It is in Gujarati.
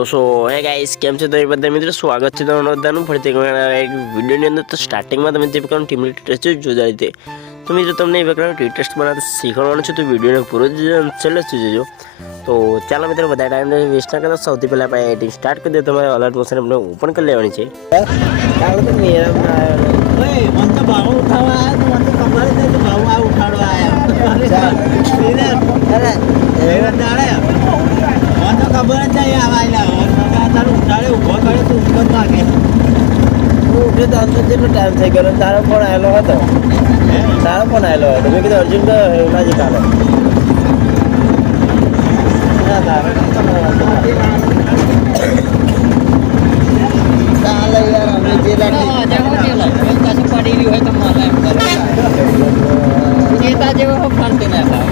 તો સો હે ગાઈસ કેમ છો તમે બધા મિત્રો સ્વાગત છે તમારું બધાનું ફરીથી એક વિડીયોની અંદર તો સ્ટાર્ટિંગમાં તમે જે પ્રકારનું ટીમ ટેસ્ટ જોઈ હતી તો મિત્રો તમને એ પ્રકારનું ટીમ ટેસ્ટ બનાવતા શીખવાનું છે તો વિડીયોને પૂરો છેલ્લે સુધી જોજો તો ચાલો મિત્રો બધા ટાઈમ વેસ્ટ ના કરતા સૌથી પહેલાં આપણે એડિટિંગ સ્ટાર્ટ કરી દઈએ તમારે અલર્ટ મોશન આપણે ઓપન કરી લેવાની છે ચાલો તો મેરામના મને તો ભાવ ઉઠાવવા આવ્યા મને તો ખબર જ નથી ભાવ આ ઉઠાડવા આવ્યા મને તો ખબર જ નહીં આવા તારું ઉઠાડે ઊભો કરે તો ઉપર લાગે હું ઉઠ્યો તો અંદર જેટલો ટાઈમ થઈ ગયો તારો ફોન આવેલો હતો મેં કીધું અર્જુન તો એમાં જ કાલે ચાલે યાર અમે જે પડી રહ્યું હોય તો મને એમ કરે જેવો ફાલતું ના થાય